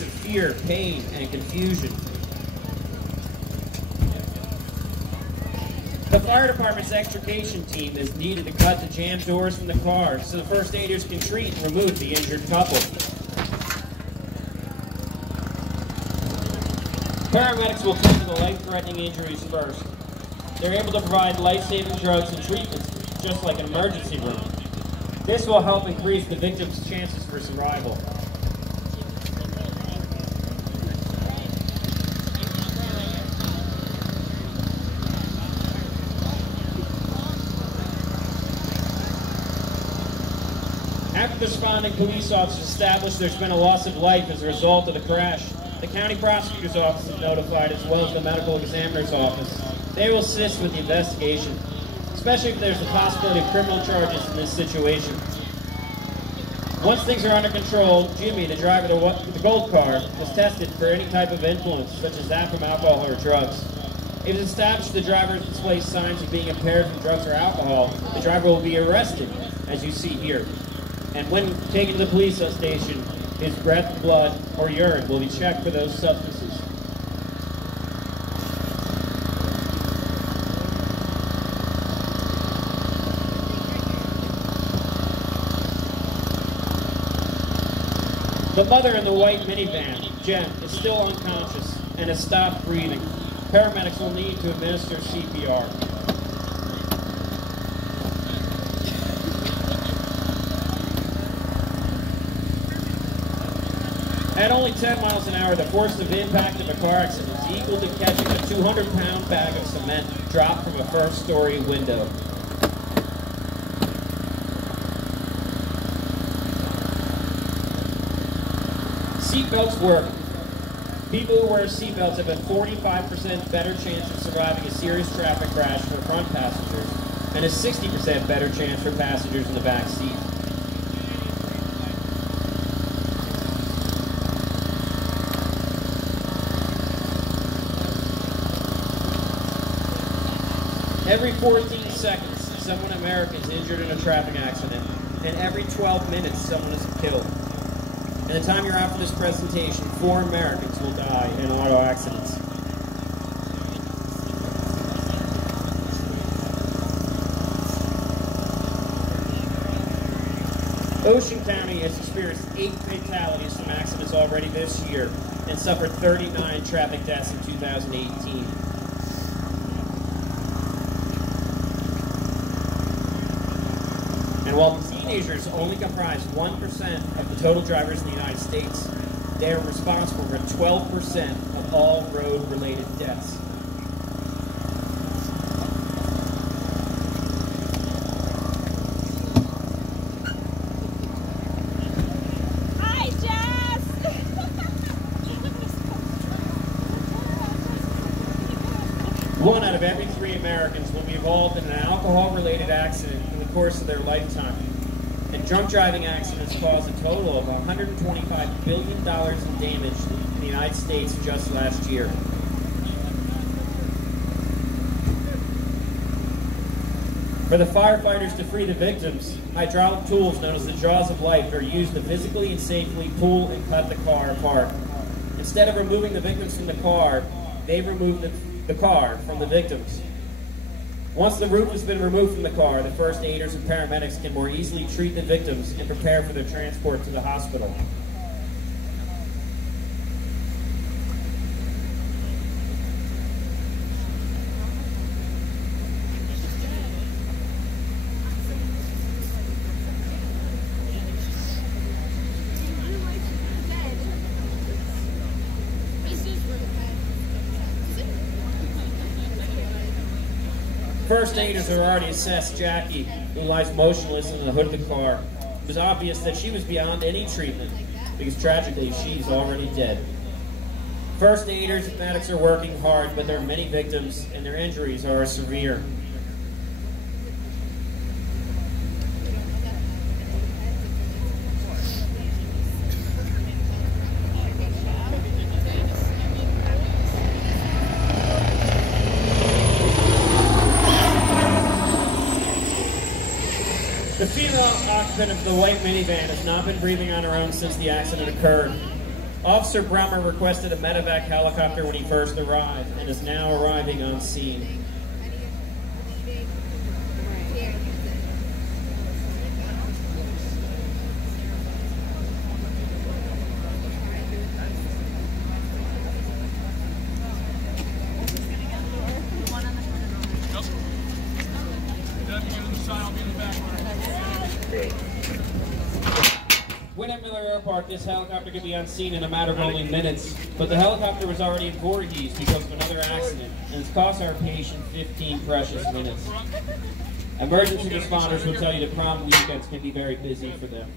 of fear, pain, and confusion. The fire department's extrication team is needed to cut the jammed doors from the car so the first aiders can treat and remove the injured couple. Paramedics will tend to the life-threatening injuries first. They're able to provide life-saving drugs and treatments, just like an emergency room. This will help increase the victim's chances for survival. After the responding police officers establish there's been a loss of life as a result of the crash, the county prosecutor's office is notified, as well as the medical examiner's office. They will assist with the investigation, especially if there's a possibility of criminal charges in this situation. Once things are under control, Jimmy, the driver of the gold car, was tested for any type of influence, such as that from alcohol or drugs. If it's established the driver displays signs of being impaired from drugs or alcohol, the driver will be arrested, as you see here. And when taken to the police station, his breath, blood, or urine will be checked for those substances. The mother in the white minivan, Jen, is still unconscious and has stopped breathing. Paramedics will need to administer CPR. At only 10 miles an hour, the force of impact of a car accident is equal to catching a 200-pound bag of cement dropped from a first-story window. Seatbelts work. People who wear seatbelts have a 45% better chance of surviving a serious traffic crash for front passengers and a 60% better chance for passengers in the back seat. Every 14 seconds, someone in America is injured in a traffic accident, and every 12 minutes, someone is killed. In the time you're out for this presentation, 4 Americans will die in auto accidents. Ocean County has experienced 8 fatalities from accidents already this year and suffered 39 traffic deaths in 2018. And while teenagers only comprise 1% of the total drivers in the United States, they are responsible for 12% of all road-related deaths. Hi, Jess! 1 out of every 3 Americans will be involved in an alcohol-related accident in the course of their lifetime. And drunk driving accidents cause a total of $125 billion in damage in the United States just last year. For the firefighters to free the victims, hydraulic tools known as the jaws of life are used to physically and safely pull and cut the car apart. Instead of removing the victims from the car, they remove the car from the victims. Once the roof has been removed from the car, the first aiders and paramedics can more easily treat the victims and prepare for their transport to the hospital. First aiders have already assessed Jackie, who lies motionless in the hood of the car. It was obvious that she was beyond any treatment, because tragically, she's already dead. First aiders and medics are working hard, but there are many victims, and their injuries are severe. The female occupant of the white minivan has not been breathing on her own since the accident occurred. Officer Brummer requested a medevac helicopter when he first arrived and is now arriving on scene. When at Miller Airport, this helicopter could be on scene in a matter of only minutes, but the helicopter was already in Voorhees because of another accident, and it's cost our patient 15 precious minutes. Emergency responders will tell you that prom weekends can be very busy for them.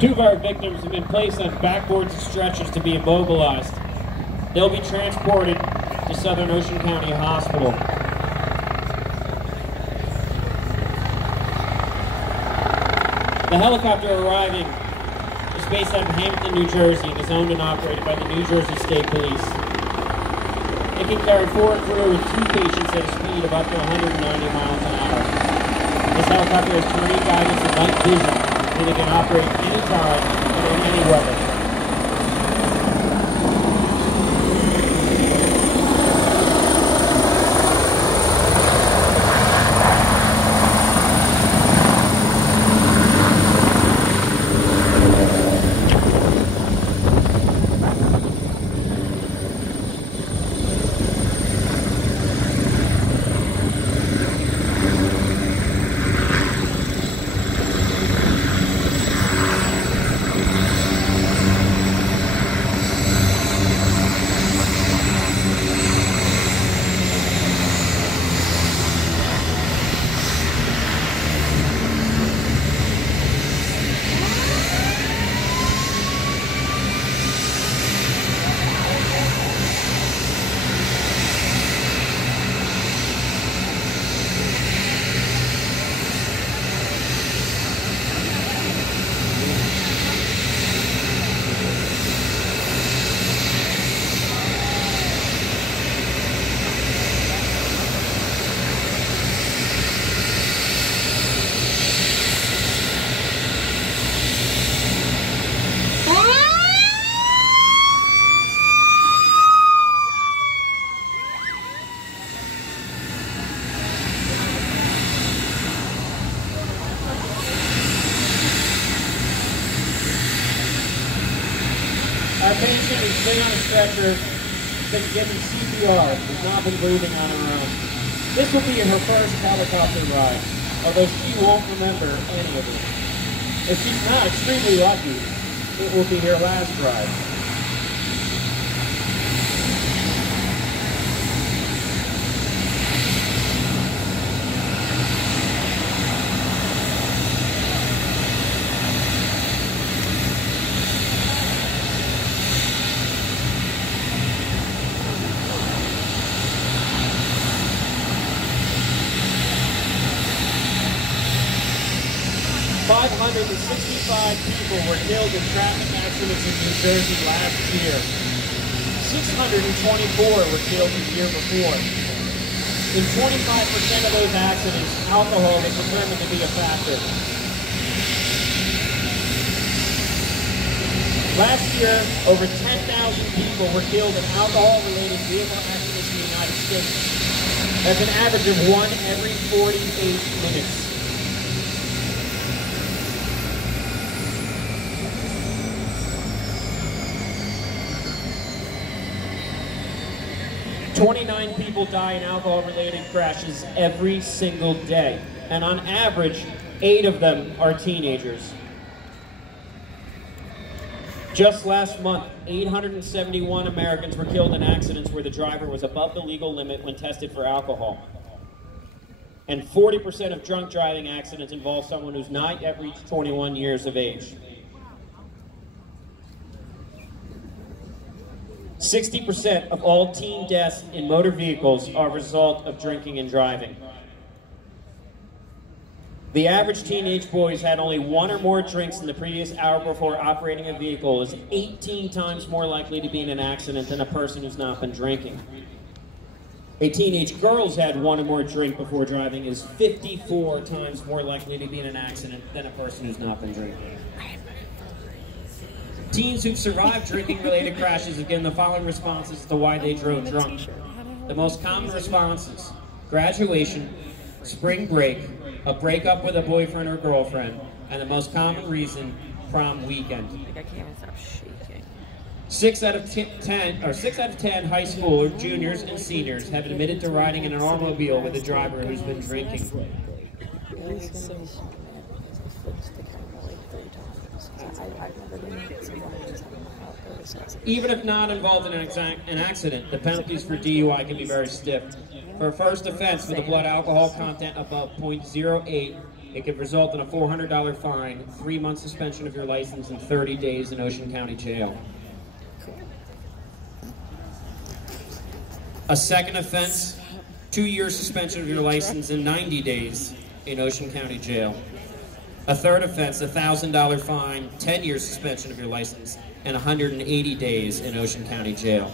Two of our victims have been placed on backboards and stretchers to be immobilized. They'll be transported to Southern Ocean County Hospital. The helicopter arriving is based out of Hampton, New Jersey, and is owned and operated by the New Jersey State Police. It can carry 4 crew and 2 patients at a speed of up to 190 miles an hour. This helicopter has terrain guidance and night vision, and it can operate anytime and in any weather. 300 stretcher, been given CPR, has not been breathing on her own. This will be her first helicopter ride, although she won't remember any of it. If she's not extremely lucky, it will be her last ride. 565 people were killed in traffic accidents in New Jersey last year. 624 were killed the year before. In 25% of those accidents, alcohol was determined to be a factor. Last year, over 10,000 people were killed in alcohol-related vehicle accidents in the United States. That's an average of 1 every 48 minutes. 29 people die in alcohol-related crashes every single day, and on average, 8 of them are teenagers. Just last month, 871 Americans were killed in accidents where the driver was above the legal limit when tested for alcohol. And 40% of drunk driving accidents involve someone who's not yet reached 21 years of age. 60% of all teen deaths in motor vehicles are a result of drinking and driving. The average teenage boy who's had only one or more drinks in the previous hour before operating a vehicle is 18 times more likely to be in an accident than a person who's not been drinking. A teenage girl who's had one or more drink before driving is 54 times more likely to be in an accident than a person who's not been drinking. Teens who've survived drinking-related crashes have given the following responses as to why they drove drunk. The most common responses: graduation, spring break, a breakup with a boyfriend or girlfriend, and the most common reason, prom weekend. I can't even stop shaking. 6 out of 10 high school juniors and seniors have admitted to riding in an automobile with a driver who's been drinking. Even if not involved in an accident, the penalties for DUI can be very stiff. For a first offense with a blood alcohol content above 0.08, it could result in a $400 fine, 3-month suspension of your license, and 30 days in Ocean County Jail. A second offense, 2-year suspension of your license and 90 days in Ocean County Jail. A third offense, a $1,000 fine, 10-year suspension of your license, and 180 days in Ocean County Jail.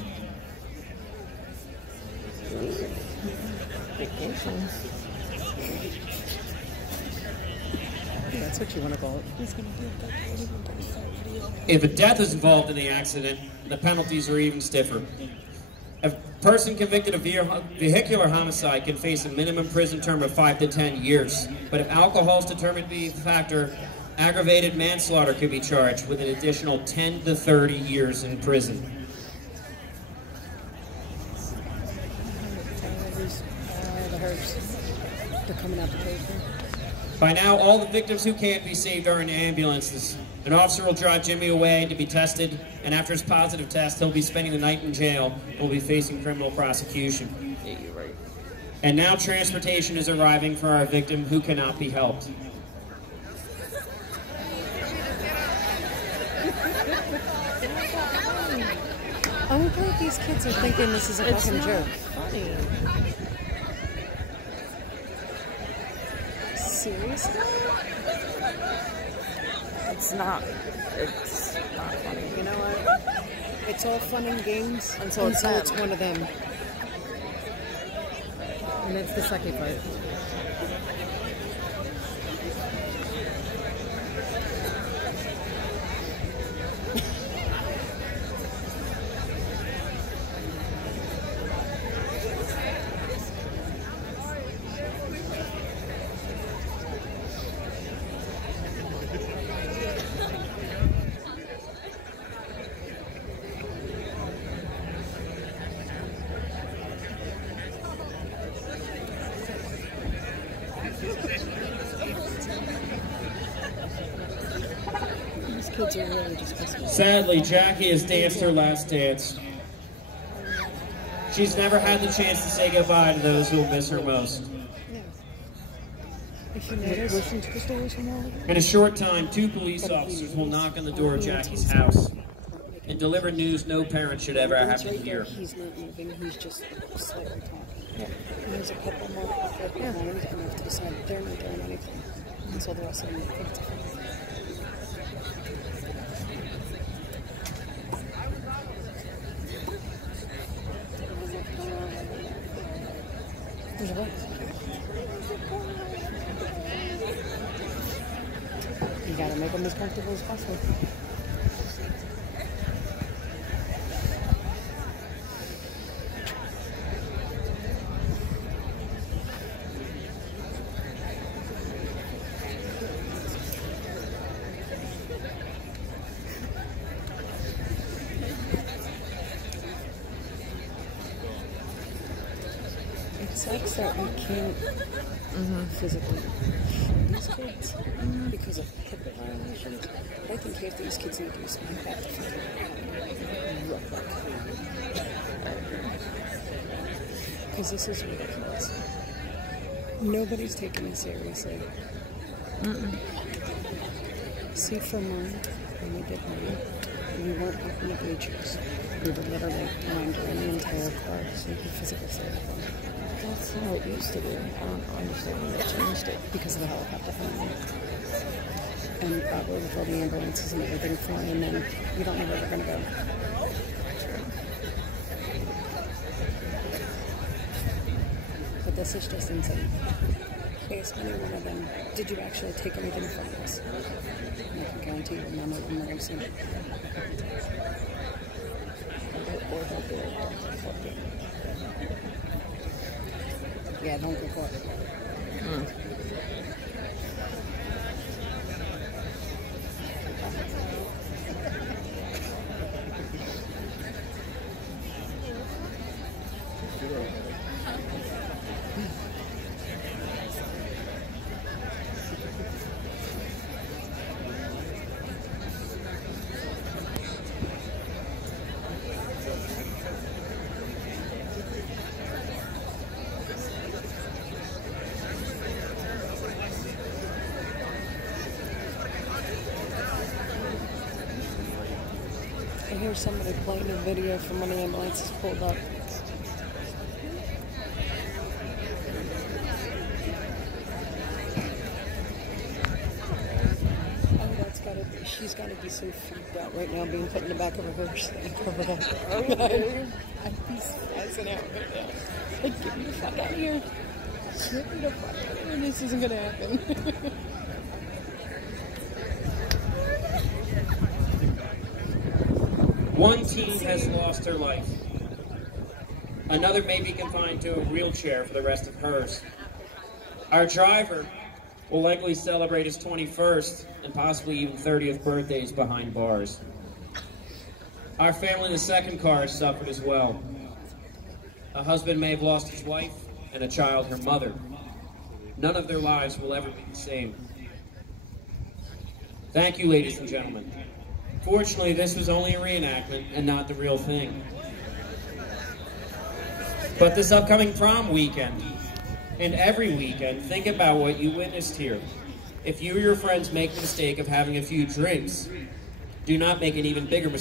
That's what you want to call it. If a death is involved in the accident, the penalties are even stiffer. A person convicted of vehicular homicide can face a minimum prison term of 5 to 10 years. But if alcohol is determined to be a factor, aggravated manslaughter could be charged with an additional 10 to 30 years in prison. They're coming out the paper. By now, all the victims who can't be saved are in ambulances. An officer will drive Jimmy away to be tested, and after his positive test, he'll be spending the night in jail and will be facing criminal prosecution. Yeah, you're right. And now transportation is arriving for our victim who cannot be helped. I'm glad these kids are thinking this is a fucking joke. Funny. Seriously? It's not funny. You know what? It's all fun and games Until it's one of them. And it's the second part. Kids are really just pissing. Sadly, Jackie has danced her last dance. She's never had the chance to say goodbye to those who will miss her most. Yeah. If you notice, listen to the stories from all of them. In a short time, 2 police officers will knock on the door of Jackie's house and deliver news no parent should ever have to hear. He's not moving, he's just slightly talking. Yeah. And there's a couple more people behind, and after the side, they're not doing anything. And so the rest of them think it's funny. There's a what? You gotta make them as comfortable as possible. It sucks that we can't physically show these kids because of HIPAA violations. But I think half these kids need to be signed back to fucking look like. Because this is ridiculous. Nobody's taking this seriously. See, for mine, when we did mine, We weren't up in the bleachers. We were literally lying during the entire car, so you could physically say that. That's how it used to be. I don't understand why they changed it. Because of the helicopter flying. And probably with all the ambulances and everything flying, then we don't know where they're going to go. But this is just insane. They asked any one of them, did you actually take anything from us? And I can guarantee you none of them are going to see it. Or they'll be like, don't get caught. Yeah, don't get caught. I hear somebody playing a video from when the ambulances pulled up. Oh, that's gotta be, she's gotta be so freaked out right now being put in the back of a hearse and covered up. Oh, I'd be spazzing out right now. Like, get me the fuck out of here. Get me the fuck out of here. This isn't gonna happen. One teen has lost her life. Another may be confined to a wheelchair for the rest of hers. Our driver will likely celebrate his 21st and possibly even 30th birthdays behind bars. Our family in the second car has suffered as well. A husband may have lost his wife and a child her mother. None of their lives will ever be the same. Thank you, ladies and gentlemen. Fortunately, this was only a reenactment and not the real thing. But this upcoming prom weekend, and every weekend, think about what you witnessed here. If you or your friends make the mistake of having a few drinks, do not make an even bigger mistake.